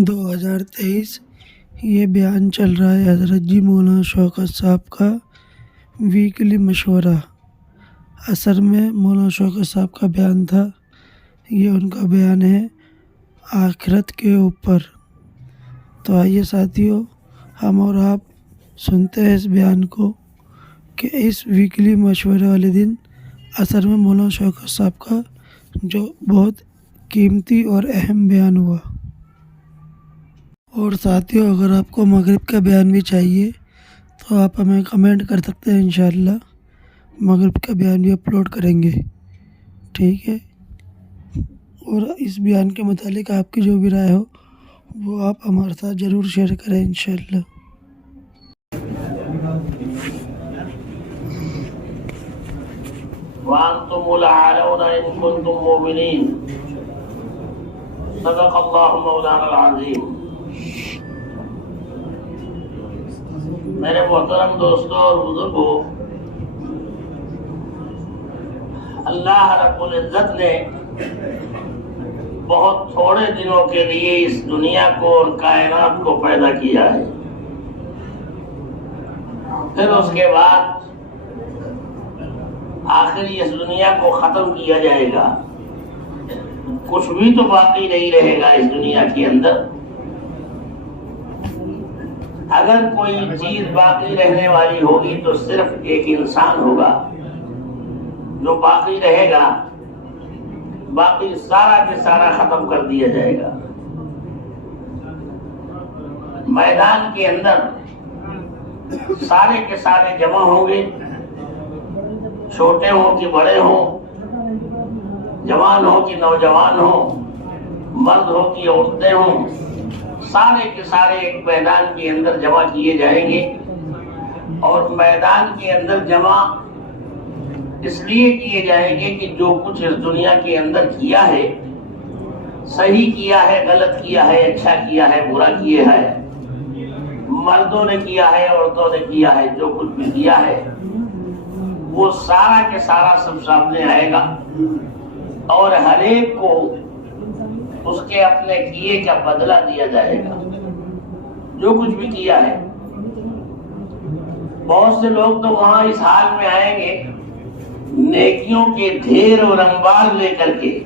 2023 یہ بیان چل رہا ہے حضرت جی مولانا شوکت صاحب کا ویکلی مشورہ۔ اثر میں مولانا شوکت صاحب کا بیان تھا، یہ ان کا بیان ہے آخرت کے اوپر۔ تو آئیے ساتھیوں، ہم اور آپ سنتے ہیں اس بیان کو کہ اس ویکلی مشورے والے دن اثر میں مولانا شوکت صاحب کا جو بہت قیمتی اور اہم بیان ہوا۔ اور ساتھیوں، اگر آپ کو مغرب کا بیان بھی چاہیے تو آپ ہمیں کمنٹ کر سکتے ہیں، انشاءاللہ مغرب کا بیان بھی اپلوڈ کریں گے، ٹھیک ہے؟ اور اس بیان کے متعلق آپ کی جو بھی رائے ہو وہ آپ ہمارے ساتھ ضرور شیئر کریں انشاءاللہ۔ وأنتم الأعلون إن كنتم مؤمنين صدق الله مولانا العظیم۔ میرے محترم دوستوں اور بزرگوں، اللہ رب العزت نے بہت تھوڑے دنوں کے لیے اس دنیا کو اور کائنات کو پیدا کیا ہے، پھر اس کے بعد آخر اس دنیا کو ختم کیا جائے گا، کچھ بھی تو باقی نہیں رہے گا اس دنیا کے اندر۔ اگر کوئی چیز باقی رہنے والی ہوگی تو صرف ایک انسان ہوگا جو باقی رہے گا، باقی سارا کے سارا ختم کر دیا جائے گا۔ میدان کے اندر سارے کے سارے جمع ہوں گے، چھوٹے ہوں کہ بڑے ہوں، جوان ہو کہ نوجوان ہوں، مرد ہو کہ عورتیں ہوں، سارے کے سارے ایک میدان کے اندر جمع کیے جائیں گے۔ اور میدان کے اندر جمع اس لیے کیے جائیں گے کہ جو کچھ اس دنیا کے اندر کیا ہے، صحیح کیا ہے، غلط کیا ہے، اچھا کیا ہے، برا کیا ہے، مردوں نے کیا ہے، عورتوں نے کیا ہے، جو کچھ بھی کیا ہے وہ سارا کے سارا سب سامنے آئے گا، اور ہر ایک کو اس کے اپنے کیے کا بدلہ دیا جائے گا، جو کچھ بھی کیا ہے۔ بہت سے لوگ تو وہاں اس حال میں آئیں گے نیکیوں کے ڈھیر اور انبار لے کر کے،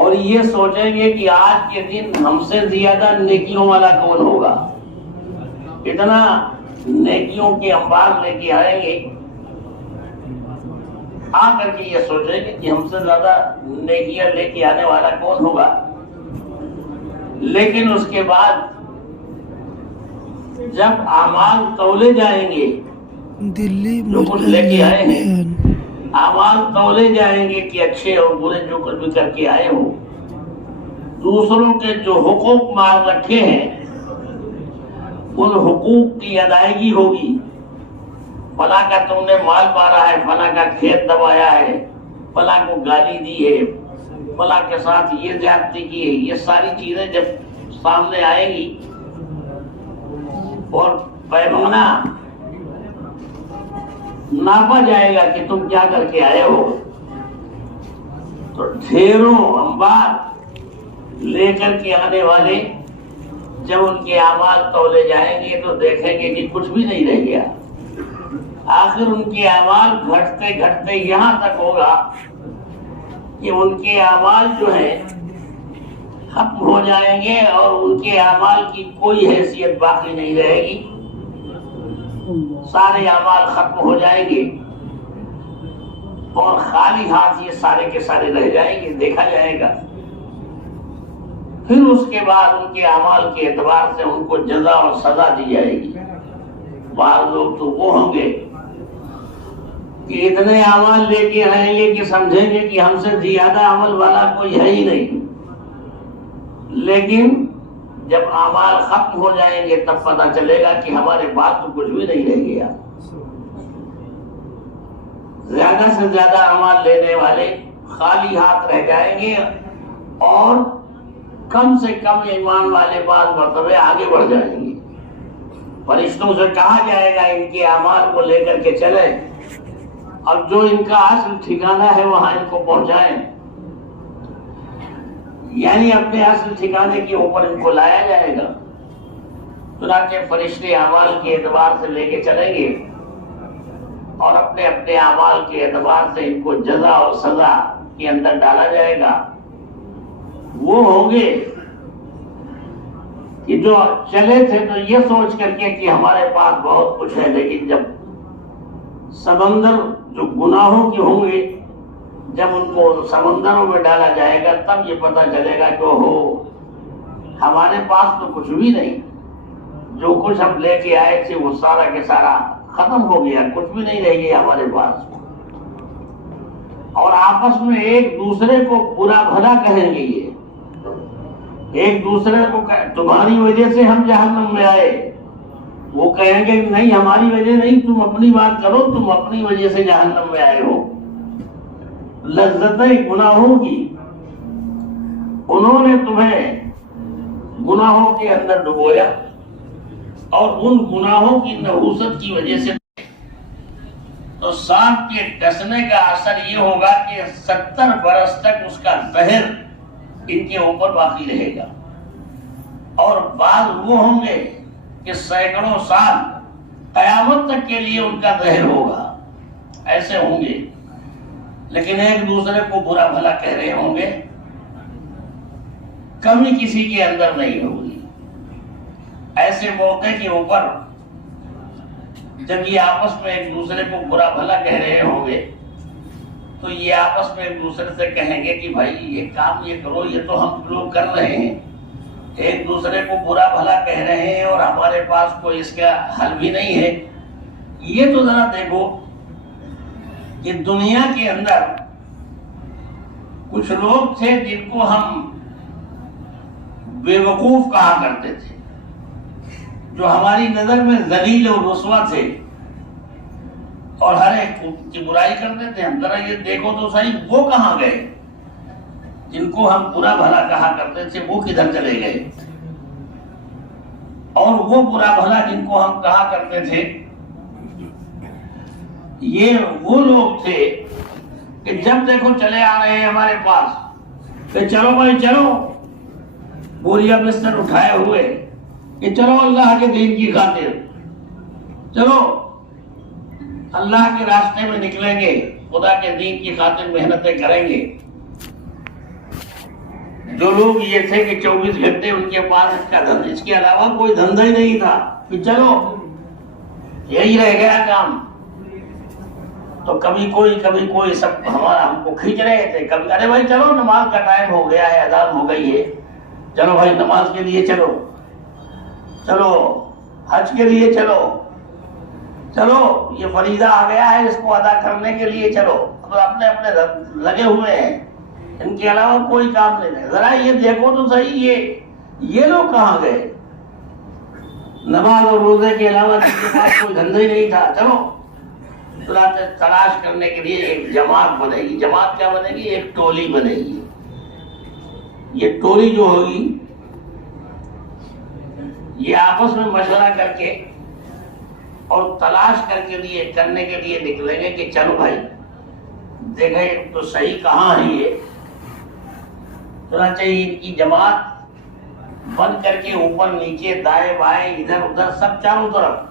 اور یہ سوچیں گے کہ آج کے دن ہم سے زیادہ نیکیوں والا کون ہوگا۔ اتنا نیکیوں کے انبار لے کے آئیں گے، آ کر کے یہ سوچیں گے کہ ہم سے زیادہ نیکیاں لے کے آنے والا کون ہوگا۔ لیکن اس کے بعد جب اعمال تولے جائیں گے، دلی جو کچھ لے کے آئے ہیں اعمال تولے جائیں گے کہ اچھے اور برے جو کچھ بھی کر کے آئے ہو، دوسروں کے جو حقوق مار رکھے ہیں ان حقوق کی ادائیگی ہوگی۔ فلاں کا تم نے مال مارا ہے، فلاں کا کھیت دبایا ہے، فلاں کو گالی دی ہے، فلاں کے ساتھ یہ زیادتی کی ہے، یہ ساری چیزیں جب سامنے آئیں گی اور پیمانہ ناپا جائے گا کہ تم کیا کر کے آئے ہو، تو ڈھیروں انبار لے کر کے آنے والے جب ان کے اعمال تولے جائیں گے تو دیکھیں گے کہ کچھ بھی نہیں رہ گیا۔ آخر ان کے اعمال گھٹتے گھٹتے یہاں تک ہوگا کہ ان کے اعمال جو ہیں ختم ہو جائیں گے اور ان کے اعمال کی کوئی حیثیت باقی نہیں رہے گی، سارے اعمال ختم ہو جائیں گے اور خالی ہاتھ یہ سارے کے سارے رہ جائیں گے، دیکھا جائے گا۔ پھر اس کے بعد ان کے اعمال کے اعتبار سے ان کو جزا اور سزا دی جائے گی۔ بعض لوگ تو وہ ہوں گے کہ اتنے اعمال لے کے آئیں گے کہ سمجھیں گے کہ ہم سے زیادہ عمل والا کوئی ہے ہی نہیں، لیکن جب اعمال ختم ہو جائیں گے تب پتہ چلے گا کہ ہمارے پاس تو کچھ بھی نہیں رہ گیا۔ زیادہ سے زیادہ اعمال لینے والے خالی ہاتھ رہ جائیں گے، اور کم سے کم ایمان والے بعض مرتبہ آگے بڑھ جائیں گے۔ فرشتوں سے کہا جائے گا ان کے اعمال کو لے کر کے چلیں، اور جو ان کا اصل ٹھکانہ ہے وہاں ان کو پہنچائیں۔ یعنی اپنے اصل ٹھکانے کے اوپر ان کو لایا جائے گا. چنانچہ فرشتے اعمال کے اعتبار سے لے کے چلیں گے اور اپنے اپنے اعمال کے اعتبار سے ان کو جزا اور سزا کے اندر ڈالا جائے گا. وہ ہوں گے کہ جو چلے تھے تو یہ سوچ کر کے کہ ہمارے پاس بہت کچھ ہے، لیکن جب سمندر جو گناہوں کے ہوں گے، جب ان کو سمندروں میں ڈالا جائے گا تب یہ پتہ چلے گا کہ ہو ہمارے پاس تو کچھ بھی نہیں، جو کچھ ہم لے کے آئے تھے وہ سارا کے سارا ختم ہو گیا، کچھ بھی نہیں رہ گیا ہمارے پاس. اور آپس میں ایک دوسرے کو برا بھلا کہیں گے، یہ ایک دوسرے کو تمہاری وجہ سے ہم جہنم میں آئے، وہ کہیں گے نہیں ہماری وجہ نہیں، تم اپنی بات کرو، تم اپنی وجہ سے جہنم میں آئے ہو. لذتیں گناہوں کی، انہوں نے تمہیں گناہوں کے اندر ڈبویا اور ان گناہوں کی نحوست کی وجہ سے تو سانپ کے ڈسنے کا اثر یہ ہوگا کہ 70 برس تک اس کا زہر ان کے اوپر باقی رہے گا. اور بعض وہ ہوں گے کہ سینکڑوں سال قیامت تک کے لیے ان کا زہر ہوگا. ایسے ہوں گے لیکن ایک دوسرے کو برا بھلا کہہ رہے ہوں گے، کمی کسی کے اندر نہیں ہوگی. ایسے موقع کے اوپر جب یہ آپس میں ایک دوسرے کو برا بھلا کہہ رہے ہوں گے تو یہ آپس میں ایک دوسرے سے کہیں گے کہ بھائی یہ کام یہ کرو، یہ تو ہم لوگ کر رہے ہیں، ایک دوسرے کو برا بھلا کہہ رہے ہیں اور ہمارے پاس کوئی اس کا حل بھی نہیں ہے. یہ تو ذرا دیکھو کہ دنیا کے اندر کچھ لوگ تھے جن کو ہم بے وقوف کہا کرتے تھے، جو ہماری نظر میں ذلیل اور رسوا تھے اور ہر ایک کی برائی کرتے تھے. ہم ذرا یہ دیکھو تو صحیح وہ کہاں گئے، جن کو ہم برا بھلا کہا کرتے تھے وہ کدھر چلے گئے. اور وہ برا بھلا جن کو ہم کہا کرتے تھے یہ وہ لوگ تھے کہ جب دیکھو چلے آ رہے ہیں ہمارے پاس کہ چلو بھائی چلو، بوریا بستر اٹھائے ہوئے کہ چلو اللہ کے دین کی خاطر، چلو اللہ کے راستے میں نکلیں گے، خدا کے دین کی خاطر محنتیں کریں گے. جو لوگ یہ تھے کہ 24 گھنٹے ان کے پاس اس کے علاوہ کوئی دھندا ہی نہیں تھا کہ چلو یہی رہ گیا کام، تو کبھی کوئی سب ہم کو کھینچ رہے تھے. کبھی ارے بھائی چلو نماز کا ٹائم ہو گیا ہے، اذان ہو گئی ہے، چلو بھائی نماز کے لیے چلو، چلو حج کے لیے چلو، چلو یہ فریضہ آ گیا ہے اس کو ادا کرنے کے لیے چلو. اپنے اپنے لگے ہوئے ہیں، ان کے علاوہ کوئی کام نہیں ہے. ذرا یہ دیکھو تو صحیح یہ لوگ کہاں گئے، نماز اور روزے کے علاوہ جن کے پاس کوئی دھندا ہی نہیں تھا. چلو تلاش کرنے کے لیے ایک جماعت بنے گی. جماعت کیا بنے گی؟ ایک ٹولی بنے گی. یہ ٹولی جو ہوگی یہ آپس میں مشورہ کر کے اور تلاش کرنے کے لیے نکلیں گے کہ چلو بھائی دیکھیں تو صحیح کہاں ہے. یہ چنانچہ ان کی جماعت بن کر کے اوپر نیچے دائیں بائیں ادھر ادھر سب چاروں طرف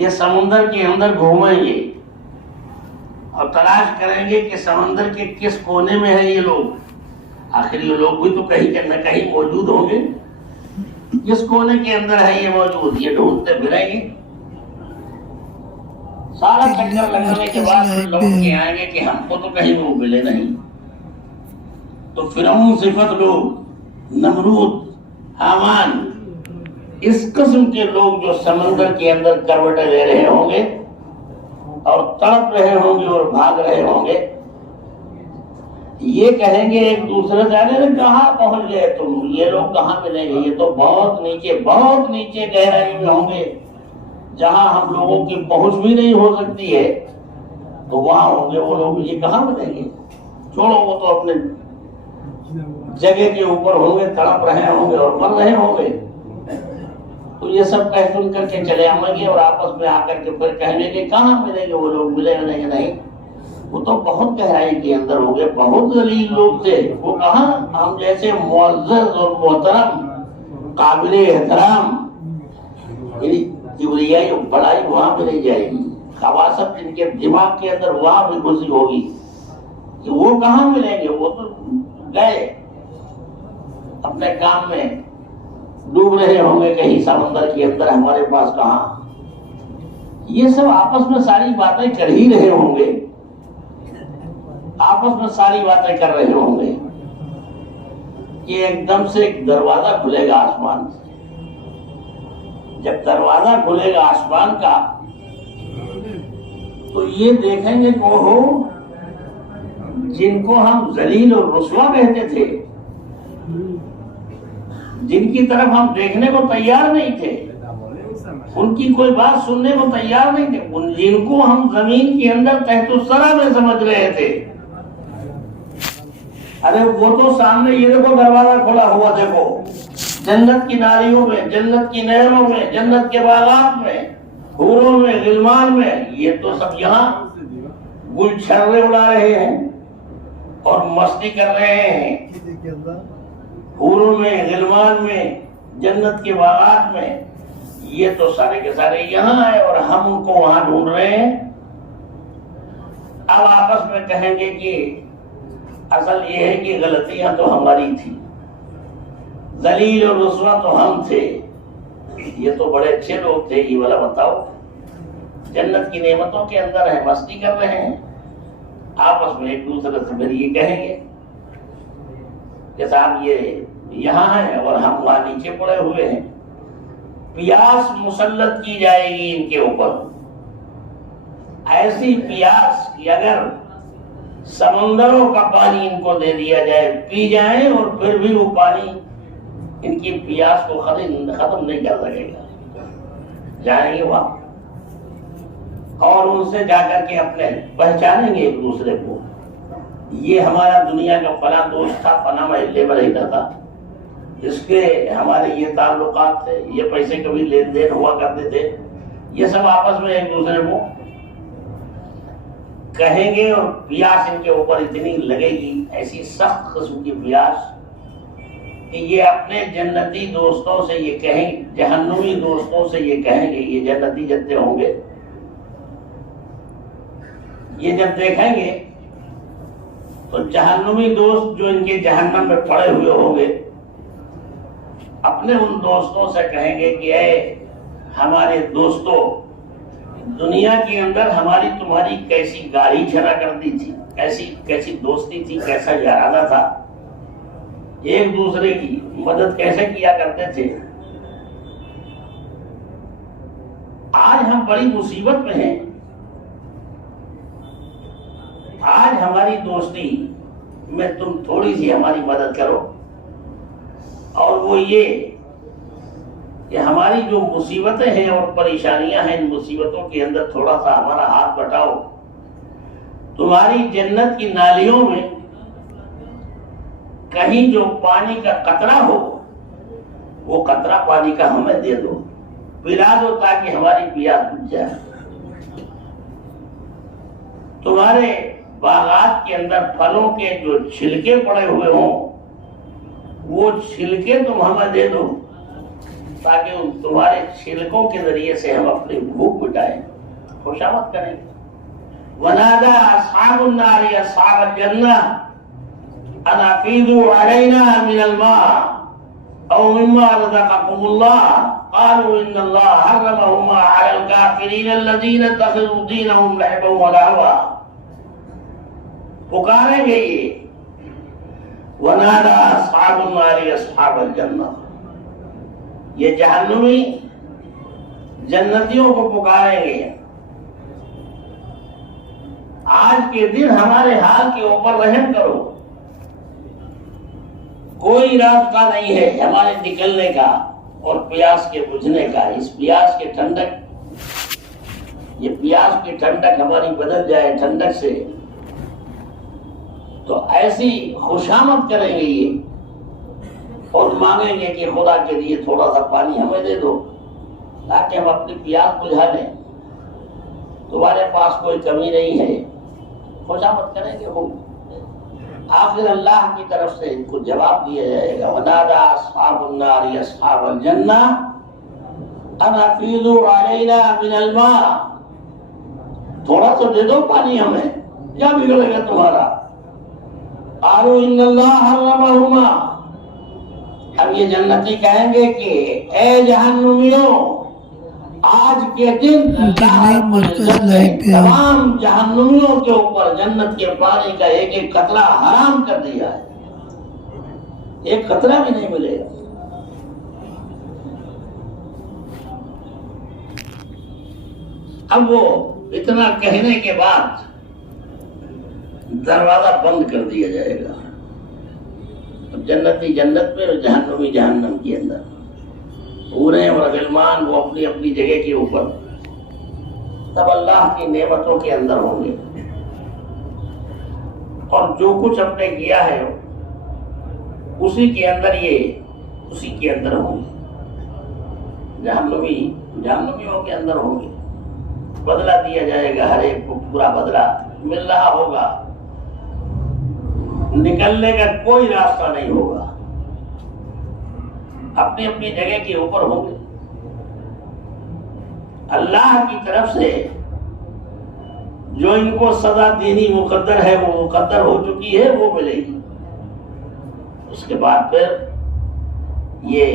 یہ سمندر کے اندر گھومیں گے اور تلاش کریں گے کہ سمندر کے کس کونے میں ہے یہ لوگ. آخر یہ لوگ بھی تو کہیں نہ کہیں موجود ہوں گے، کس کونے کے اندر ہے یہ موجود، یہ ڈھونڈتے پھریں گے. سارا چکر لگانے کے بعد لوٹ کے آئیں گے کہ ہم کو تو کہیں وہ ملے نہیں. تو فرعون صفت لوگ، نمرود، حامان، اس قسم کے لوگ جو سمندر کے اندر کروٹیں لے رہے ہوں گے اور تڑپ رہے ہوں گے اور بھاگ رہے ہوں گے، یہ کہیں گے ایک دوسرے سے ارے کہاں پہنچ گئے تم، یہ لوگ کہاں ملیں گے، یہ تو بہت نیچے گہرائی میں ہوں گے جہاں ہم لوگوں کی پہنچ بھی نہیں ہو سکتی ہے، تو وہاں ہوں گے وہ لوگ. یہ کہاں ملیں گے؟ چھوڑو، وہ تو اپنے جگہ کے اوپر ہوں گے، تڑپ رہے ہوں گے اور مر رہے ہوں گے. تو یہ سب کہہ سن کر کے چلے آئیں گے اور آپس میں آ کر کے پھر کہیں گے کہ کہاں ملیں گے وہ لوگ، ملیں گے نہیں. وہ تو بہت گہرائی کے اندر ہو گئے، بہت ذلیل لوگ تھے. وہ کہاں ہم جیسے معزز اور محترم قابل احترام کبریائی اور بڑائی وہاں پہ نہیں جائے گی. خواصت جن کے دماغ کے اندر وہاں بھی گھسی ہوگی کہ وہ کہاں ملیں گے. وہ تو گئے اپنے کام میں ڈوب رہے ہوں گے کہیں سمندر کے اندر، ہمارے پاس کہاں. یہ سب آپس میں ساری باتیں کر ہی رہے ہوں گے، آپس میں ساری باتیں کر رہے ہوں گے کہ ایک دم سے ایک دروازہ کھلے گا آسمان سے. جب دروازہ کھلے گا آسمان کا تو یہ دیکھیں گے کہ وہ جن کو ہم ذلیل اور رسوا کہتے تھے، جن کی طرف ہم دیکھنے کو تیار نہیں تھے، ان کی کوئی بات سننے کو تیار نہیں تھے، ان جن کو ہم زمین کے اندر تحت الثری میں سمجھ رہے تھے، ارے وہ تو سامنے یہ دیکھو دروازہ کھلا ہوا، دیکھو جنت کی ناریوں میں، جنت کی نہروں میں، جنت کے باغات میں، حوروں میں، غلمان میں، یہ تو سب یہاں گل چھرے اڑا رہے ہیں اور مستی کر رہے ہیں. حوروں میں، غلمان میں، جنت کے باغات میں، یہ تو سارے کے سارے یہاں ہیں اور ہم ان کو وہاں ڈھونڈ رہے ہیں. اب آپس میں کہیں گے کہ اصل یہ ہے کہ غلطیاں تو ہماری تھی، ذلیل اور رسوا تو ہم تھے. یہ تو بڑے اچھے لوگ تھے، یہ والا بتاؤ جنت کی نعمتوں کے اندر ہیں، مستی کر رہے ہیں. آپس میں ایک دوسرے سے پھر یہ کہیں گے کہ صاحب یہ یہاں ہیں اور ہم وہاں نیچے پڑے ہوئے ہیں. پیاس مسلط کی جائے گی ان کے اوپر، ایسی پیاس کہ اگر سمندروں کا پانی ان کو دے دیا جائے پی جائیں اور پھر بھی وہ پانی ان کی پیاس کو ختم نہیں کر سکے گا. جائیں گے وہاں اور ان سے جا کر کے اپنے پہچانیں گے ایک دوسرے کو، یہ ہمارا دنیا کا فلاں دوست تھا، فلاں محلے میں رہتا تھا، اس کے ہمارے یہ تعلقات تھے، یہ پیسے کبھی لین دین ہوا کرتے تھے. یہ سب آپس میں ایک دوسرے کو کہیں گے اور پیاس ان کے اوپر اتنی لگے گی، ایسی سخت قسم کی پیاس کہ یہ اپنے جنتی دوستوں سے یہ کہیں، جہنمی دوستوں سے یہ کہیں گے، یہ جنتی جتنے ہوں گے یہ جب دیکھیں گے تو جہنمی دوست جو ان کے جہنم میں پڑے ہوئے ہوں گے اپنے ان دوستوں سے کہیں گے کہ اے ہمارے دوستوں، دنیا کے اندر ہماری تمہاری کیسی گاڑی چلا کرتی تھی، کیسی دوستی تھی، کیسا یارانہ تھا، ایک دوسرے کی مدد کیسے کیا کرتے تھے. آج ہم بڑی مصیبت میں ہیں. آج ہماری دوستی میں تم تھوڑی سی ہماری مدد کرو، اور وہ یہ کہ ہماری جو مصیبتیں ہیں اور پریشانیاں ہیں، ان مصیبتوں کے اندر تھوڑا سا ہمارا ہاتھ بٹاؤ. تمہاری جنت کی نالیوں میں کہیں جو پانی کا قطرہ ہو وہ قطرہ پانی کا ہمیں دے دو، پلا دو تاکہ ہماری پیاس بجھ جائے. تمہارے باغات کے اندر پھلوں کے جو چھلکے پڑے ہوئے ہوں وہ چھلکے تم ہمیں دے دو تاکہ تمہارے چھلکوں کے ذریعے سے ہم اپنی بھوک مٹائیں، خوشامد کریں. ونادى اصحاب النار اصحاب الجنة ان افيضوا علينا من الماء او مما رزقكم الله قالوا ان الله حرمهما على الكافرين الذين اتخذوا دينهم لعبا ولهوا. پکاریں گے یہ ونادى اصحاب النار اصحاب الجنة، یہ جہنمی جنتیوں کو پکاریں گے آج کے دن ہمارے حال کے اوپر رحم کرو. کوئی راستہ نہیں ہے ہمارے نکلنے کا اور پیاس کے بجھنے کا. اس پیاس کے ٹھنڈک، یہ پیاس کی ٹھنڈک ہماری بدل جائے ٹھنڈک سے تو ایسی خوشامد کریں گے یہ اور مانگیں گے کہ خدا کے لیے تھوڑا سا پانی ہمیں دے دو تاکہ ہم اپنی پیاس بجھا لیں. تمہارے پاس کوئی کمی نہیں ہے، خوشامد کریں گے ہو. آخر اللہ کی طرف سے ان کو جواب دیا جائے گا وَنَادَى أَصْحَابُ النَّارِ أَصْحَابَ الْجَنَّةِ أَنْ أَفِيضُوا عَلَيْنَا مِنَ الْمَاءِ. تھوڑا تو دے دو پانی ہمیں، کیا بگڑے گا تمہارا؟ قَالُوا إِنَّ اللَّهَ حَرَّمَهُمَا. اب یہ جنتی کہیں گے کہ اے جہنمیوں، آج کے دن دلی مرکز لائیو بیان. تمام جہنمیوں کے اوپر جنت کے پانی کا ایک ایک قطرہ حرام کر دیا ہے، ایک قطرہ بھی نہیں ملے گا. اب وہ اتنا کہنے کے بعد دروازہ بند کر دیا جائے گا. جنتی جنت میں اور جہنمی جہنم کے اندر، پورے اور غلمان وہ اپنی اپنی جگہ کے اوپر تب اللہ کی نعمتوں کے اندر ہوں گے، اور جو کچھ ہم نے کیا ہے اسی کے اندر یہ اسی کے اندر ہوں گے. جہنمیوں کے اندر ہوں گے. بدلہ دیا جائے گا، ہر ایک کو پورا بدلہ مل رہا ہوگا، نکلنے کا کوئی راستہ نہیں ہوگا. اپنی اپنی جگہ کے اوپر ہوں گے. اللہ کی طرف سے جو ان کو سزا دینی مقدر ہے وہ مقدر ہو چکی ہے، وہ ملے گی. اس کے بعد پھر یہ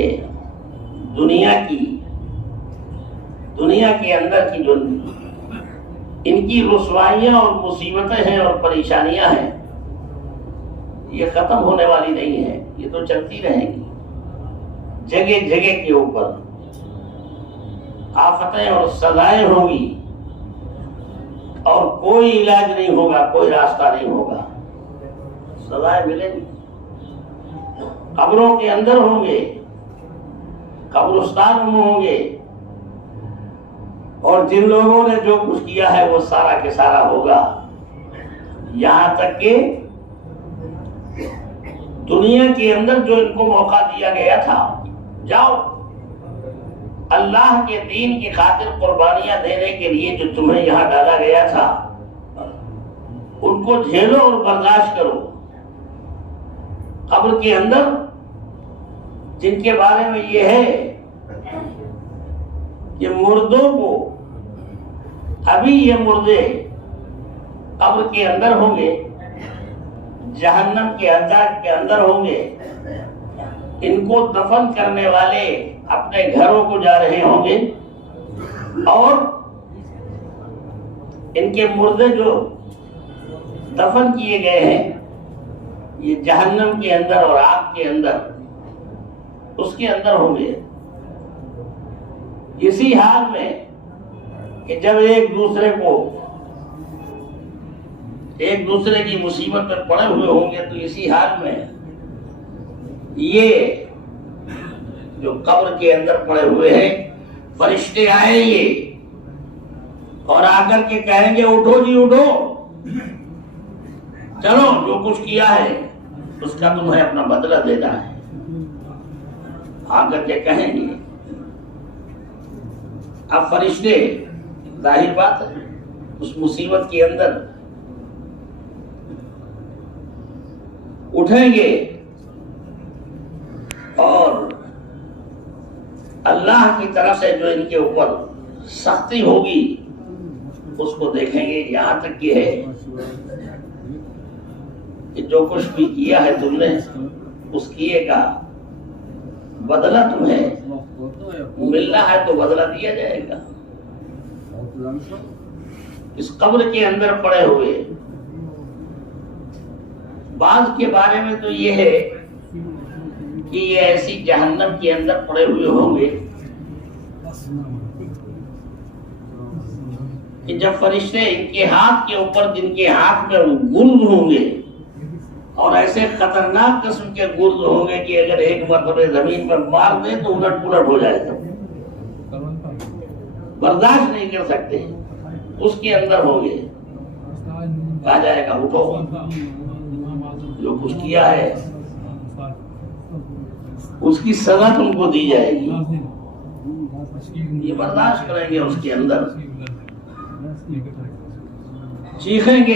دنیا کے اندر کی جو ان کی رسوائیاں اور مصیبتیں ہیں اور پریشانیاں ہیں، یہ ختم ہونے والی نہیں ہے، یہ تو چلتی رہیں گی. جگہ جگہ کے اوپر آفتیں اور سزائیں ہوں گی، اور کوئی علاج نہیں ہوگا، کوئی راستہ نہیں ہوگا. سزائیں ملیں گی. قبروں کے اندر ہوں گے، قبرستان میں ہوں گے، اور جن لوگوں نے جو کچھ کیا ہے وہ سارا کے سارا ہوگا. یہاں تک کہ دنیا کے اندر جو ان کو موقع دیا گیا تھا، جاؤ اللہ کے دین کی خاطر قربانیاں دینے کے لیے جو تمہیں یہاں ڈالا گیا تھا، ان کو جھیلو اور برداشت کرو. قبر کے اندر جن کے بارے میں یہ ہے کہ مردوں کو، ابھی یہ مردے قبر کے اندر ہوں گے، جہنم کے اندر ہوں گے. ان کو دفن کرنے والے اپنے گھروں کو جا رہے ہوں گے، اور ان کے مردے جو دفن کیے گئے ہیں یہ جہنم کے اندر اور آگ کے اندر، اس کے اندر ہوں گے. اسی حال میں کہ جب ایک دوسرے کی مصیبت میں پڑے ہوئے ہوں گے، تو اسی حال میں یہ جو قبر کے اندر پڑے ہوئے ہیں، فرشتے آئیں گے اور آ کر کے کہیں گے اٹھو جی اٹھو، چلو جو کچھ کیا ہے اس کا تمہیں اپنا بدلہ دینا ہے. آ کر کے کہیں گے. اب فرشتے ظاہر بات ہے اس مصیبت کے اندر اٹھیں گے اور اللہ کی طرف سے جو ان کے اوپر سختی ہوگی اس کو دیکھیں گے. یہاں تک کہ ہے کہ جو کچھ بھی کیا ہے تم نے، اس کیے کا بدلہ تمہیں ملنا ہے تو بدلہ دیا جائے گا. اس قبر کے اندر پڑے ہوئے بعض کے بارے میں تو یہ ہے کہ یہ ایسی جہنم کے اندر پڑے ہوئے ہوں گے کہ جب فرشتے ان کے ہاتھ کے اوپر، جن کے ہاتھ میں گرد ہوں گے، اور ایسے خطرناک قسم کے گرد ہوں گے کہ اگر ایک مرتبہ زمین پر مار دیں تو الٹ پلٹ ہو جائے گا، برداشت نہیں کر سکتے. اس کے اندر ہوں گے. کہا جائے گا اٹھو، جو کچھ کیا ہے اس کی سزا تم کو دی جائے گی. یہ برداشت کریں گے. اس کے اندر چیخیں گے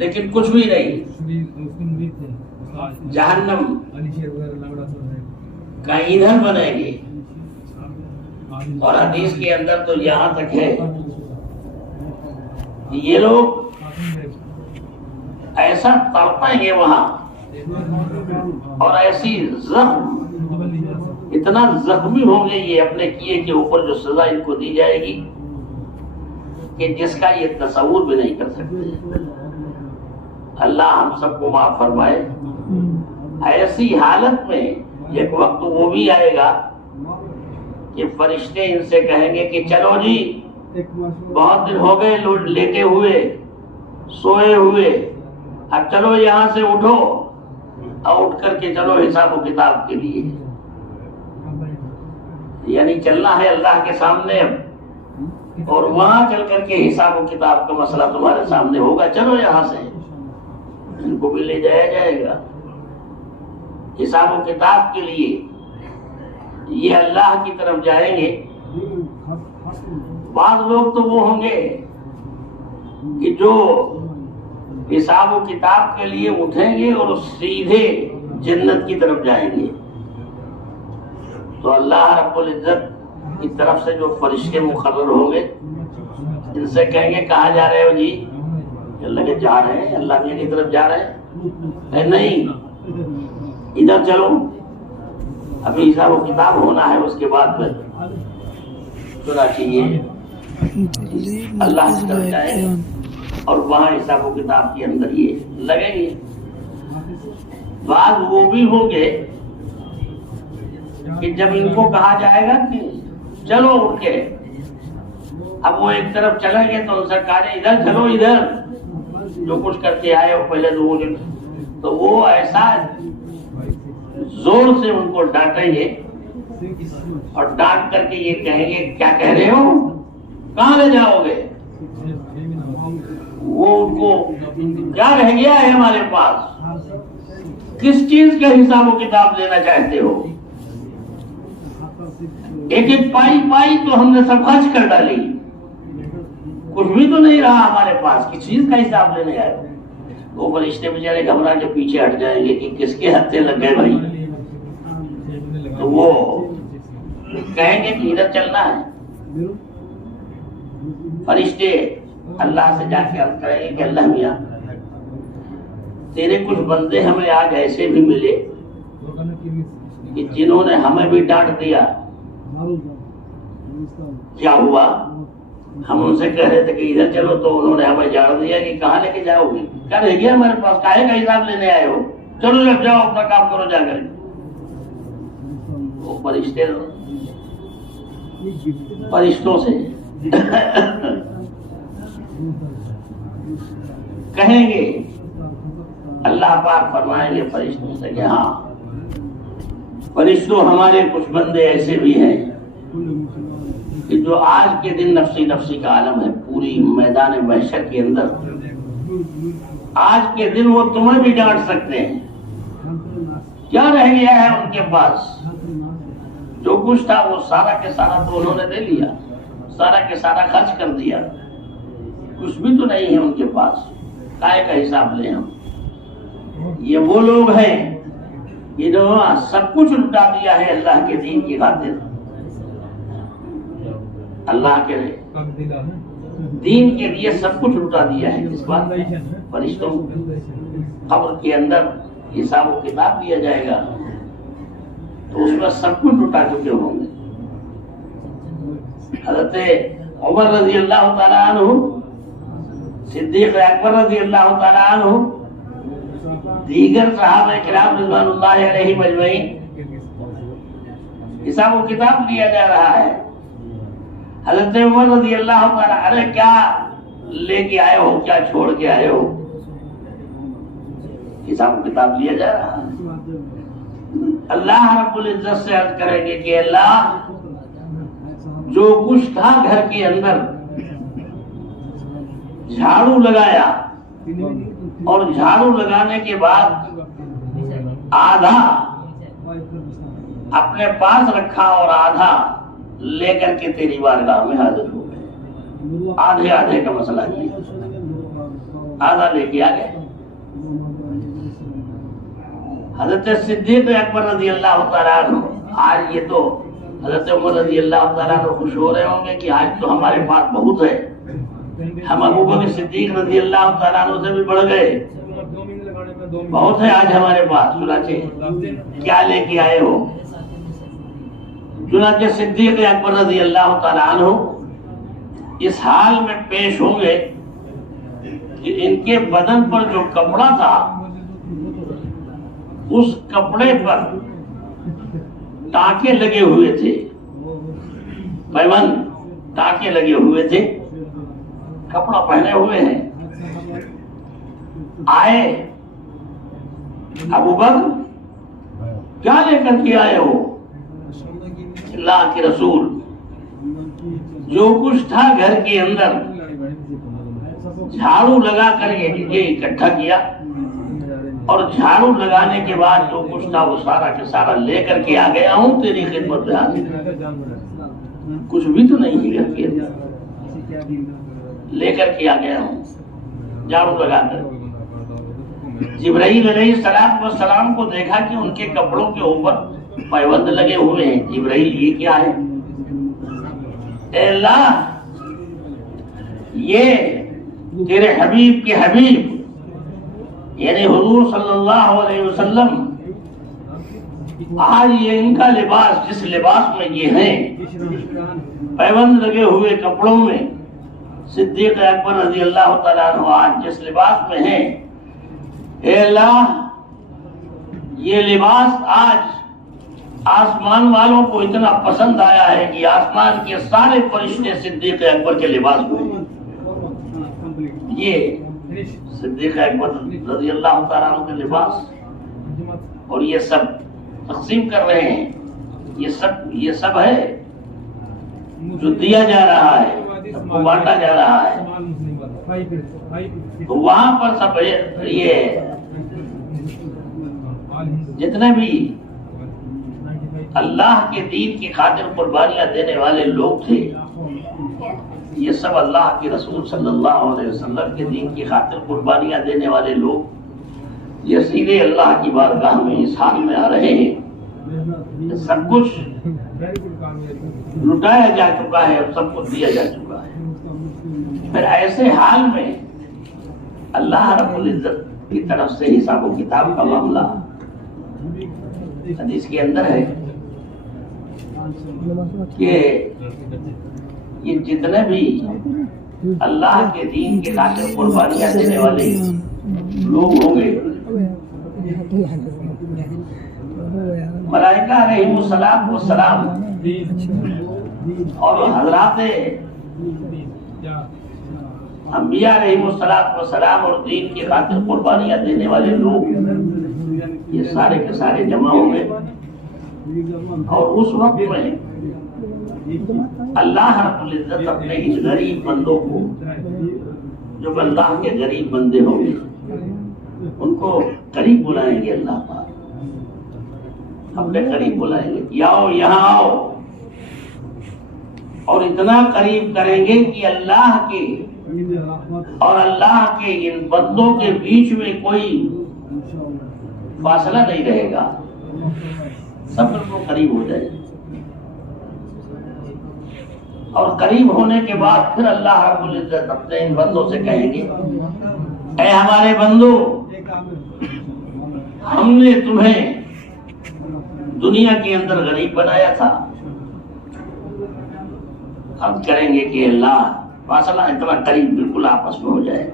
لیکن کچھ بھی نہیں. جہنم کا ایندھن بنیں گے. اور حدیث کے اندر تو یہاں تک ہے کہ یہ لوگ ایسا تڑپیں گے وہاں اور ایسی زخم اتنا زخمی ہوں گے یہ اپنے کیے کے اوپر جو سزا ان کو دی جائے گی کہ جس کا یہ تصور بھی نہیں کر سکتے. اللہ ہم سب کو معاف فرمائے. ایسی حالت میں ایک وقت وہ بھی آئے گا کہ فرشتے ان سے کہیں گے کہ چلو جی بہت دن ہو گئے لیٹے ہوئے سوئے ہوئے, اب چلو یہاں سے اٹھو اور اٹھ کر کے چلو حساب و کتاب کے لیے. یعنی چلنا ہے اللہ کے سامنے اور وہاں چل کر کے حساب و کتاب کا مسئلہ تمہارے سامنے ہوگا. چلو یہاں سے ان کو بھی لے جایا جائے گا حساب و کتاب کے لیے. یہ اللہ کی طرف جائیں گے. بعض لوگ تو وہ ہوں گے کہ جو حساب و کتاب کے لیے اٹھیں گے اور سیدھے جنت کی طرف جائیں گے. تو اللہ رب العزت کی طرف سے جو فرشتے مقرر ہوں گے ان سے کہیں گے کہاں جا رہے ہو جی؟ اللہ کے جا رہے ہیں, اللہ کی طرف جا رہے ہیں. نہیں, ادھر چلو, ابھی حساب و کتاب ہونا ہے, اس کے بعد پھر چنانچہ یہ اللہ کی طرف جائے اور وہاں حساب و کتاب کے اندر یہ لگیں گے. بعض وہ بھی ہوں گے کہ جب ان کو کہا جائے گا کہ چلو اٹھ کے, اب وہ ایک طرف چلیں گے تو ان سے کہا جائے ادھر چلو, ادھر جو کچھ کر کے آئے وہ پہلے تو وہ ایسا زور سے ان کو ڈانٹیں گے اور ڈانٹ کر کے یہ کہیں گے کیا کہہ رہے ہو, کہاں لے جاؤ گے؟ وہ ان کو کیا رہ گیا ہے ہمارے پاس, کس چیز کا حساب و کتاب لینا چاہتے ہو؟ ایک ایک پائی پائی تو ہم نے سب خرچ کر ڈالی, کچھ بھی تو نہیں رہا ہمارے پاس, کس چیز کا حساب لینے آئے؟ وہ فرشتے بیچارے گھبرا کے پیچھے ہٹ جائیں گے کہ کس کے ہتھے لگ گئے بھائی. تو وہ کہیں گے کہ ادھر چلنا ہے. فرشتے اللہ سے جا کے عرض کریں گے کہ اللہ میاں تیرے کچھ بندے ہمیں آج ایسے بھی ملے کہ جنہوں نے ہمیں بھی ڈانٹ دیا, کیا ہوا؟ ہم ان سے کہہ رہے تھے کہ ادھر چلو تو انہوں نے ہمیں جاڑ دیا کہ کہاں لے کے جاؤ گے, کیا رہ گیا ہمارے پاس, کاہے کا حساب لینے آئے ہو, چلو جب جاؤ اپنا کام کرو جا کر. وہ فرشتوں سے کہیں گے, اللہ پاک فرمائیں گے فرشتوں سے کہ ہاں فرشتوں ہمارے کچھ بندے ایسے بھی ہیں کہ جو آج کے دن نفسی نفسی کا عالم ہے, پوری میدان محشر کے اندر آج کے دن وہ تمہیں بھی ڈانٹ سکتے ہیں. کیا رہ گیا ہے ان کے پاس؟ جو کچھ تھا وہ سارا کے سارا تو انہوں نے دے لیا, سارا کے سارا خرچ کر دیا, کچھ بھی تو نہیں ہے ان کے پاس, کائے کا حساب لیں ہم؟ یہ وہ لوگ ہیں جنہوں نے سب کچھ لٹا دیا ہے اللہ کے دین کی خاطر. اللہ کے دین کے لیے سب کچھ لٹا دیا ہے. اس بات فرشتوں قبر کے اندر حساب و کتاب دیا جائے گا تو اس میں سب کچھ لٹا چکے ہوں گے. حضرت عمر رضی اللہ تعالیٰ عنہ, صدیق اکبر رضی اللہ تعالیٰ عنہ, دیگر صحابہ کرام رضوان اللہ علیہ مجمعین, حساب و کتاب لیا جا رہا ہے. حضرت عمر رضی اللہ تعالیٰ عنہ کیا لے کے آئے ہو, کیا چھوڑ کے آئے ہو؟ حساب و کتاب لیا جا رہا ہے. اللہ رب العزت سے عرض کریں گے کہ اللہ جو کچھ تھا گھر کے اندر جھاڑو لگایا اور جھاڑو لگانے کے بعد آدھا اپنے پاس رکھا اور آدھا لے کر کے تیری بارگاہ میں حاضر ہو گئے. آدھے آدھے کا مسئلہ کیا، آدھا لے کے آ گئے۔ حضرت صدیق اکبر رضی اللہ تعالیٰ عنہ، آج یہ تو حضرت عمر رضی اللہ تعالیٰ عنہ خوش ہو رہے ہوں گے کہ آج تو ہمارے پاس بہت ہے، ہم ابو بکر صدیق رضی اللہ تعالیٰ عنہ سے بھی بڑھ گئے، بہت ہے آج ہمارے پاس۔ چنانچہ کیا لے کے آئے ہو؟ چنانچہ صدیق اکبر رضی اللہ تعالیٰ عنہ اس حال میں پیش ہوں گے کہ ان کے بدن پر جو کپڑا تھا اس کپڑے پر ٹانکے لگے ہوئے تھے، پیوند ٹانکے لگے ہوئے تھے، کپڑا پہنے ہوئے ہیں۔ آئے ابو بکر، کیا لے کر کے آئے ہو؟ اللہ کے رسول، جو کچھ تھا گھر کے اندر جھاڑو لگا کر یہ اکٹھا کیا، اور جھاڑو لگانے کے بعد جو کچھ تھا وہ سارا کے سارا لے کر کے آ گیا ہوں تیری خدمت میں حاضر۔ کچھ بھی تو نہیں ہے گھر کے اندر، لے کر کے آ گیا ہوں جھاڑو لگا کر۔ جبرائیل علیہ السلام کو دیکھا کہ ان کے کپڑوں کے اوپر پیوند لگے ہوئے ہیں۔ جبرائیل، یہ کیا ہے؟ اے اللہ، یہ تیرے حبیب کے حبیب یعنی حضور صلی اللہ علیہ وسلم، آج یہ ان کا لباس، جس لباس میں یہ ہیں، پیوند لگے ہوئے کپڑوں میں، صدیق اکبر رضی اللہ تعالیٰ عنہ آج جس لباس میں ہیں، اے اللہ، یہ لباس آج آسمان والوں کو اتنا پسند آیا ہے کہ آسمان کے سارے فرشتے صدیق اکبر کے لباس میں ہیں۔ یہ صدیق اکبر رضی اللہ تعالیٰ عنہ کے لباس، اور یہ سب تقسیم کر رہے ہیں، یہ سب ہے جو دیا جا رہا ہے، سب کو بانٹا جا رہا ہے۔ تو وہاں پر سب یہ جتنے بھی اللہ کے دین کی خاطر قربانیاں دینے والے لوگ تھے، یہ سب اللہ کے رسول صلی اللہ علیہ وسلم کے دین کی خاطر قربانیاں دینے والے لوگ، یہ سیدھے اللہ کی بارگاہ میں اس حال میں آ رہے ہیں، سب کچھ لٹایا جا چکا ہے اور سب کچھ دیا جا چکا ہے۔ پھر ایسے حال میں اللہ رب العزت کی طرف سے حساب و کتاب کا معاملہ حدیث کے اندر ہے کہ یہ جتنے بھی اللہ کے دین کے خاطر قربانیاں دینے والے لوگ ہوں گے، ملائکہ علیہ السلام اور حضرات انبیاء علیہ السلام اور دین کی خاطر قربانیاں دینے والے لوگ، یہ سارے کے سارے جمع ہوں گے، اور اس وقت میں اللہ رب العزت اپنے اس غریب بندوں کو، جو اللہ کے غریب بندے ہوں گے، ان کو قریب بلائیں گے، اللہ پاک اپنے قریب بلائیں گے، آؤ یہاں آؤ، اور اتنا قریب کریں گے کہ اللہ کے اور اللہ کے ان بندوں کے بیچ میں کوئی فاصلہ نہیں رہے گا، سب کو قریب ہو جائے گا۔ اور قریب ہونے کے بعد پھر اللہ رب العزت اپنے ان بندوں سے کہیں گے، اے ہمارے بندو، ہم نے تمہیں دنیا کے اندر غریب بنایا تھا۔ ہم کریں گے کہ اللہ، فاصلہ اتنا قریب بالکل آپس میں ہو جائے،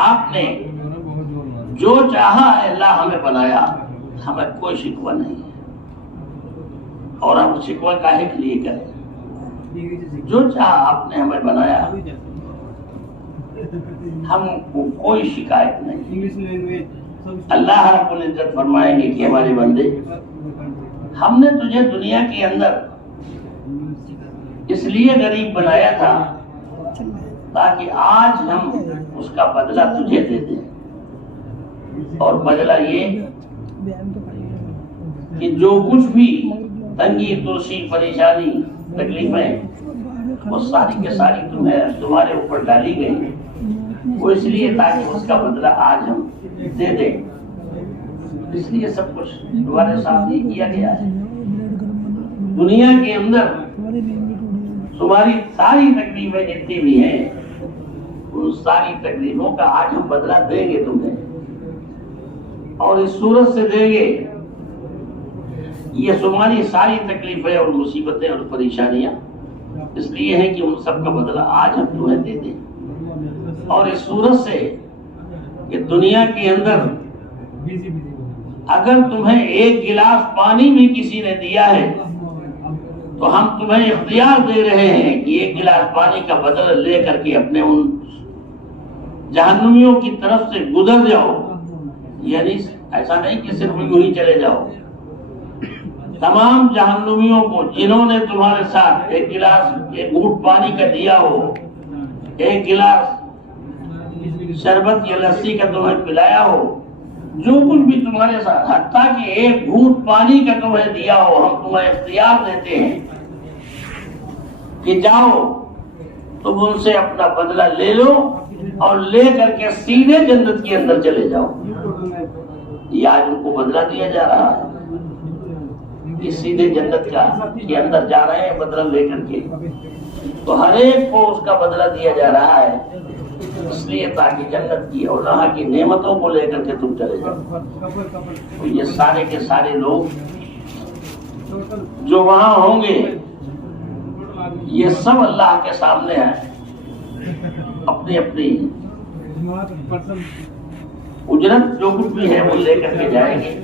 آپ نے جو چاہا ہے اللہ ہمیں بنایا، ہمیں کوئی شکوہ نہیں ہے، اور ہم شکوہ کاہے کے لیے کریں؟ جو چاہا آپ نے ہمیں بنایا، ہم کو کوئی شکایت نہیں۔ اللہ رب العزت فرمائیں گے کہ ہمارے بندے، ہم نے تجھے دنیا کے اندر اس لیے غریب بنایا تھا تاکہ آج ہم اس کا بدلہ تجھے دے دیں، اور بدلہ یہ کہ جو کچھ بھی تنگی، ترسی، پریشانی، تکلیفیں وہ ساری کے ساری تمہارے اوپر ڈالی گئی ہے، وہ اس لیے تاکہ اس کا بدلہ آج ہم دے دیں، اس لیے سب کچھ تمہارے ساتھ ہی کیا گیا ہے۔ دنیا کے اندر تمہاری ساری تکلیفیں جتنی بھی ہیں، ان ساری تکلیفوں کا آج ہم بدلہ دیں گے تمہیں، اور اس صورت سے دیں گے یہ تمہاری ساری تکلیفیں اور مصیبتیں اور پریشانیاں اس لیے ہیں کہ ان سب کا بدلہ آج ہم تمہیں دے دیں، اور اس صورت سے کہ دنیا کے اندر اگر تمہیں ایک گلاس پانی بھی کسی نے دیا ہے تو ہم تمہیں اختیار دے رہے ہیں کہ ایک گلاس پانی کا بدلہ لے کر کے اپنے ان جہنمیوں کی طرف سے گزر جاؤ، یعنی ایسا نہیں کہ صرف یوں ہی چلے جاؤ، تمام جہنمیوں کو جنہوں نے تمہارے ساتھ ایک گلاس ایک گھونٹ پانی کا دیا ہو، ایک گلاس شربت یا لسی کا تمہیں پلایا ہو، جو کچھ بھی تمہارے ساتھ، حتیٰ کہ ایک گھونٹ پانی کا تمہیں دیا ہو، ہم تمہیں اختیار دیتے ہیں کہ جاؤ تم ان سے اپنا بدلہ لے لو اور لے کر کے سیدھے جنت کے اندر چلے جاؤ۔ یہ آج ان کو بدلہ دیا جا رہا ہے کہ سیدھے جنت کے اندر جا رہے ہیں بدلہ لے کر کے، تو ہر ایک کو اس کا بدلہ دیا جا رہا ہے اس لیے تاکہ جنت کی اور وہاں کی نعمتوں کو لے کر کے تم چلے جاؤ۔ تو یہ سارے کے سارے لوگ جو وہاں ہوں گے یہ سب اللہ کے سامنے ہیں، اپنی اپنی اجرت جو کچھ بھی ہے وہ لے کر کے جائیں گے۔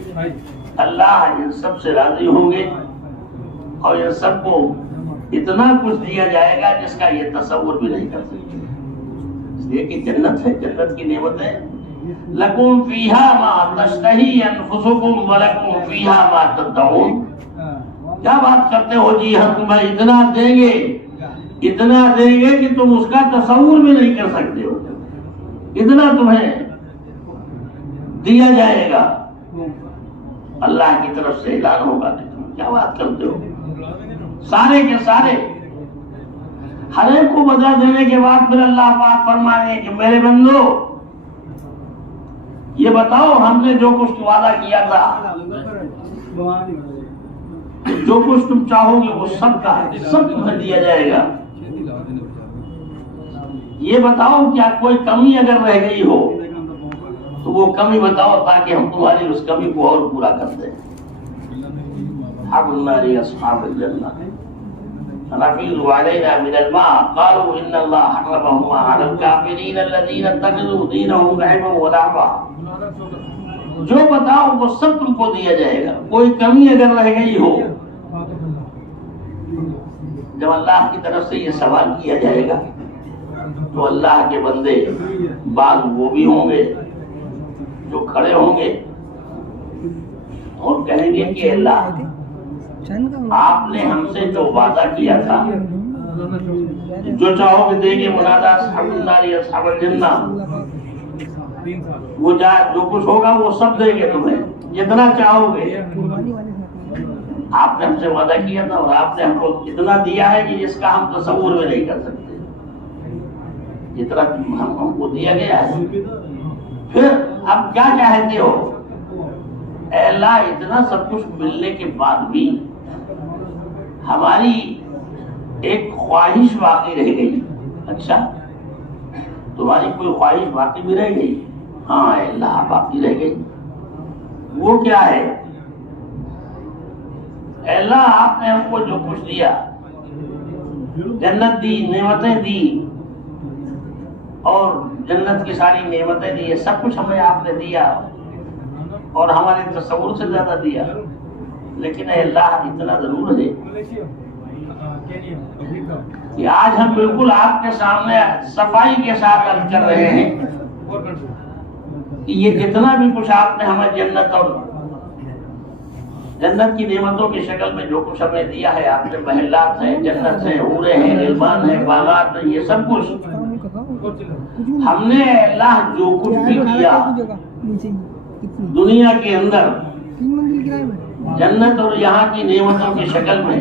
اللہ ان سب سے راضی ہوں گے اور ان سب کو اتنا کچھ دیا جائے گا جس کا یہ تصور بھی نہیں کر سکتے، اس لیے کہ جنت ہے، جنت کی نعمتیں لکم فیہا ما تشتہی انفسکم ولکم فیہا ما تدعون۔ کیا بات کرتے ہو جی، ہم تمہیں اتنا دیں گے کہ تم اس کا تصور بھی نہیں کر سکتے ہو، اتنا تمہیں دیا جائے گا۔ اللہ کی طرف سے اعلان ہوگا کہ تم کیا بات کرتے ہو، سارے کے سارے ہر ایک کو بدلہ دینے کے بعد پھر اللہ پاک فرمائے کہ میرے بندو یہ بتاؤ ہم نے جو کچھ وعدہ کیا تھا، جو کچھ تم چاہو گے وہ سب کا سب تمہیں دیا جائے گا، یہ بتاؤ کیا کوئی کمی اگر رہ گئی ہو تو وہ کمی بتاؤ تاکہ ہم تمہاری اس کمی کو اور پورا کر دیں۔ اصحاب النار اصحاب الجنہ فنفیض علینا من الماء قالوا ان اللہ حرمهما علی الکافرین الذین اتخذوا دینهم لعبا ولعبا۔ جو بتاؤ وہ سب تم کو دیا جائے گا، کوئی کمی اگر رہ گئی ہو جب اللہ کی طرف سے یہ سوال کیا جائے گا تو اللہ کے بندے بعض وہ بھی ہوں گے جو کھڑے ہوں گے اور کہیں گے کہ اللہ آپ نے ہم سے جو وعدہ کیا تھا جو چاہو گے دیں گے، منادا اصحاب النار اصحاب الجنہ، وہ جو کچھ ہوگا وہ سب دیں گے تمہیں، جتنا چاہو گے۔ آپ نے ہم سے وعدہ کیا تھا اور آپ نے ہم کو اتنا دیا ہے کہ جس کا ہم تصور بھی نہیں کر سکتے، جتنا ہم کو دیا گیا ہے۔ پھر اب کیا چاہتے ہو؟ اے اللہ اتنا سب کچھ ملنے کے بعد بھی ہماری ایک خواہش باقی رہ گئی۔ اچھا تمہاری کوئی خواہش باقی بھی رہ گئی؟ ہاں اے اللہ باقی رہ گئی، وہ کیا ہے؟ اے اللہ آپ نے ہم کو جو کچھ دیا، جنت دی، نعمتیں دی اور جنت کی ساری نعمتیں دی، یہ سب کچھ ہمیں آپ نے دیا اور ہمارے تصور سے زیادہ دیا، لیکن اے اللہ اتنا ضرور ہے کہ آج ہم بالکل آپ کے سامنے صفائی کے ساتھ عرض کر رہے ہیں کہ یہ جتنا بھی کچھ آپ نے ہمیں جنت اور جنت کی نعمتوں کی شکل میں جو کچھ ہمیں دیا ہے، آپ نے محلات ہیں، جنت ہیں، حوریں ہیں، غلمان ہیں، باغات ہیں، یہ سب کچھ ہم نے اللہ جو کچھ بھی کیا دنیا کے اندر جنت اور یہاں کی نعمتوں کی شکل میں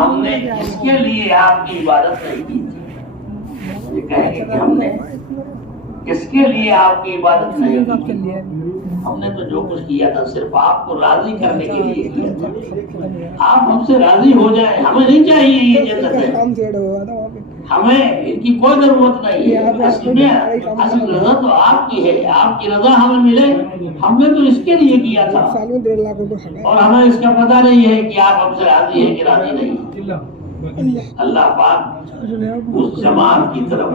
ہم نے اس کے لیے آپ کی عبادت نہیں کی تھی. یہ کہیں گے کہ ہم نے کس کے لیے آپ کی عبادت نہیں کی؟ ہم نے تو جو کچھ کیا تھا صرف آپ کو راضی کرنے کے لیے کیا تھا. آپ ہم سے راضی ہو جائیں, ہمیں نہیں چاہیے یہ جنت ہے, ہمیں ان کی کوئی ضرورت نہیں ہے. اصل رضا تو آپ کی ہے, آپ کی رضا ہمیں ملے. ہم نے تو اس کے لیے کیا تھا اور ہمیں اس کا پتہ نہیں ہے کہ آپ ہم سے راضی ہیں کہ راضی نہیں. اللہ پاک اس جماعت کی طرف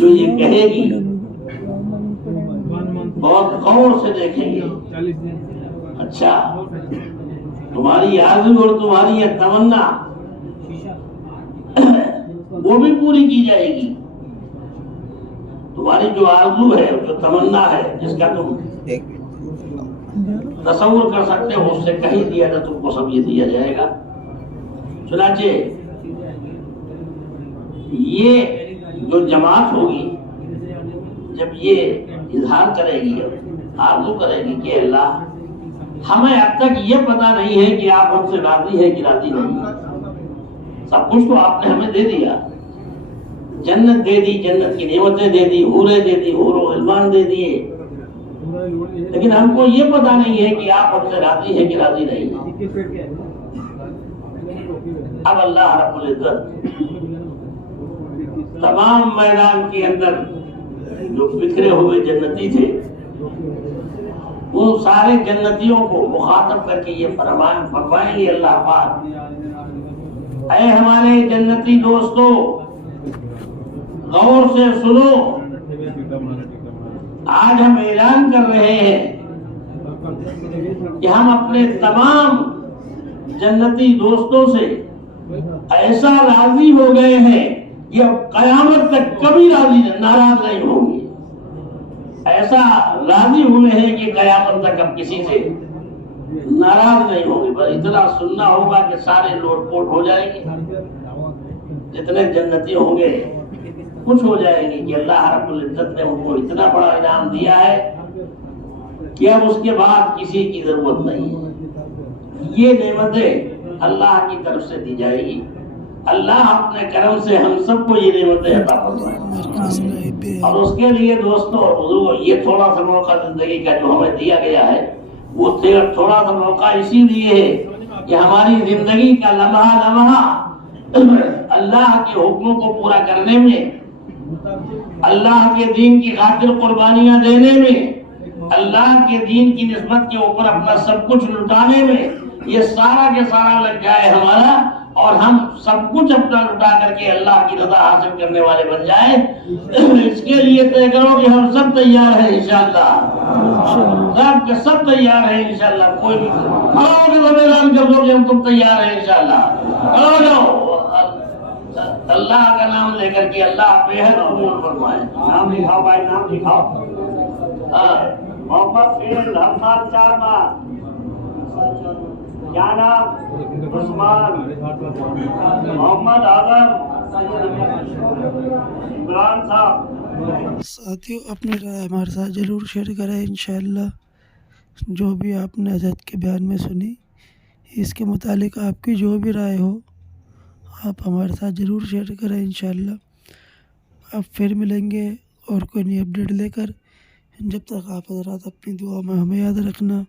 جو یہ کہے گی بہت غور سے دیکھیں گے. اچھا, تمہاری آرزو اور تمہاری یہ تمنا وہ بھی پوری کی جائے گی. تمہاری جو آرزو ہے, جو تمنا ہے, جس کا تم تصور کر سکتے ہو, اس سے کہیں دیا تو تم کو سب یہ دیا جائے گا. چنانچہ یہ جو جماعت ہوگی جب یہ اظہار کرے گی, آرزو کرے گی کہ اللہ ہمیں اب تک یہ پتہ نہیں ہے کہ آپ ہم سے راضی ہے کہ راضی نہیں. سب کچھ تو آپ نے ہمیں دے دیا, جنت دے دی, جنت کی نعمتیں دے دی, حوریں دے دی, حور و غلمان دے دیے, لیکن ہم کو یہ پتہ نہیں ہے کہ آپ ہم سے راضی ہے کہ راضی نہیں. اب اللہ رب العزت تمام میدان کے اندر جو بکھرے ہوئے جنتی تھے ان سارے جنتیوں کو مخاطب کر کے یہ فرمائیں گے اللہ پاک, اے ہمارے جنتی دوستو غور سے سنو, آج ہم اعلان کر رہے ہیں کہ ہم اپنے تمام جنتی دوستوں سے ایسا راضی ہو گئے ہیں کہ اب قیامت تک کبھی ناراض نہیں ہوں گے. ایسا راضی ہوئے ہیں کہ قیامت تک اب کسی سے ناراض نہیں ہوں گے. بس اتنا سننا ہوگا کہ سارے لوٹ پوٹ ہو جائیں گے, جتنے جنتی ہوں گے خوش ہو جائیں گے کہ اللہ رب العزت نے ان کو اتنا بڑا انعام دیا ہے کہ اب اس کے بعد کسی کی ضرورت نہیں ہے. یہ نعمتیں اللہ کی طرف سے دی جائے گی. اللہ اپنے کرم سے ہم سب کو یہ نعمتیں عطا فرمائے. اور اس کے لیے دوستو بزرگو, یہ تھوڑا سا موقع زندگی کا جو ہمیں دیا گیا ہے وہ تھوڑا سا موقع اسی لیے ہے کہ ہماری زندگی کا لمحہ لمحہ اللہ کے حکموں کو پورا کرنے میں, اللہ کے دین کی خاطر قربانیاں دینے میں, اللہ کے دین کی نسبت کے اوپر اپنا سب کچھ لٹانے میں یہ سارا کے سارا لگ جائے ہمارا, اور ہم سب کچھ اپنا لٹا کر کے اللہ کی رضا حاصل کرنے والے بن جائیں. اس کے لیے طے کرو کہ ہم سب تیار ہیں انشاءاللہ, سب کے سب تیار ہیں انشاءاللہ. کوئی بھی اعلان کر دو کہ ہم تم تیار ہیں انشاءاللہ. کرو جاؤ, اللہ کا نام لے کر کے اللہ بےحد قبول فرمائے. نام لکھاؤ بھائی, نام لکھاؤ. محمد فیل ہر سال 4 بار. کیا نام؟ عثمان, محمد اعظم, عمران صاحب. ساتھیوں اپنی رائے ہمارے ساتھ ضرور شیئر کریں. انشاءاللہ جو بھی آپ نے حضرت کے بیان میں سنی اس کے متعلق آپ کی جو بھی رائے ہو آپ ہمارے ساتھ ضرور شیئر کریں. انشاءاللہ اب پھر ملیں گے اور کوئی نئی اپڈیٹ لے کر. جب تک آپ حضرات اپنی دعا میں ہمیں یاد رکھنا.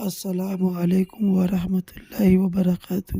السلام علیکم ورحمۃ اللہ وبرکاتہ.